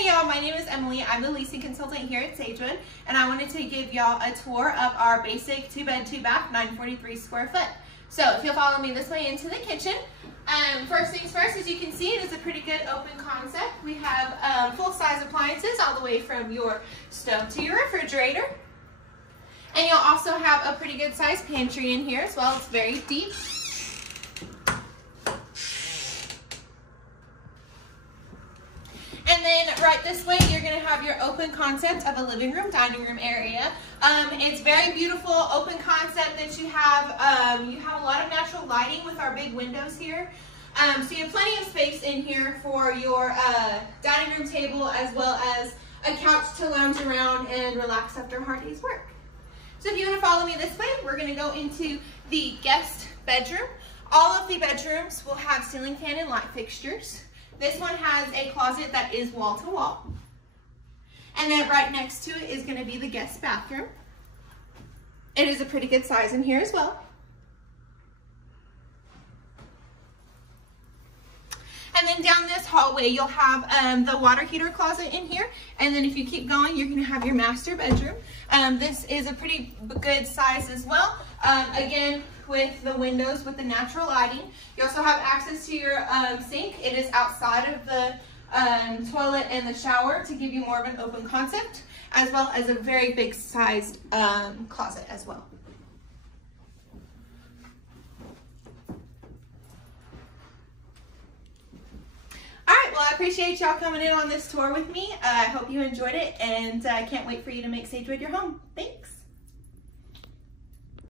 Hey y'all, my name is Emily. I'm the leasing consultant here at Sagewood, and I wanted to give y'all a tour of our basic 2-bed, 2-bath, 943 square foot. So if you'll follow me this way into the kitchen, first things first, as you can see, it is a pretty good open concept. We have full-size appliances all the way from your stove to your refrigerator. And you'll also have a pretty good sized pantry in here as well. It's very deep. And then right this way, you're going to have your open concept of a living room, dining room area. It's very beautiful, open concept that you have a lot of natural lighting with our big windows here. So you have plenty of space in here for your dining room table, as well as a couch to lounge around and relax after a hard day's work. So if you want to follow me this way, we're going to go into the guest bedroom. All of the bedrooms will have ceiling fan and light fixtures. This one has a closet that is wall to wall. And then right next to it is going to be the guest bathroom. It is a pretty good size in here as well. And then down this hallway, you'll have the water heater closet in here. And then if you keep going, you're going to have your master bedroom. This is a pretty good size as well. Again, with the windows with the natural lighting. You also have access to your sink. It is outside of the toilet and the shower to give you more of an open concept, as well as a very big sized closet as well. Alright, well I appreciate y'all coming in on this tour with me. I hope you enjoyed it, and I can't wait for you to make Sagewood your home.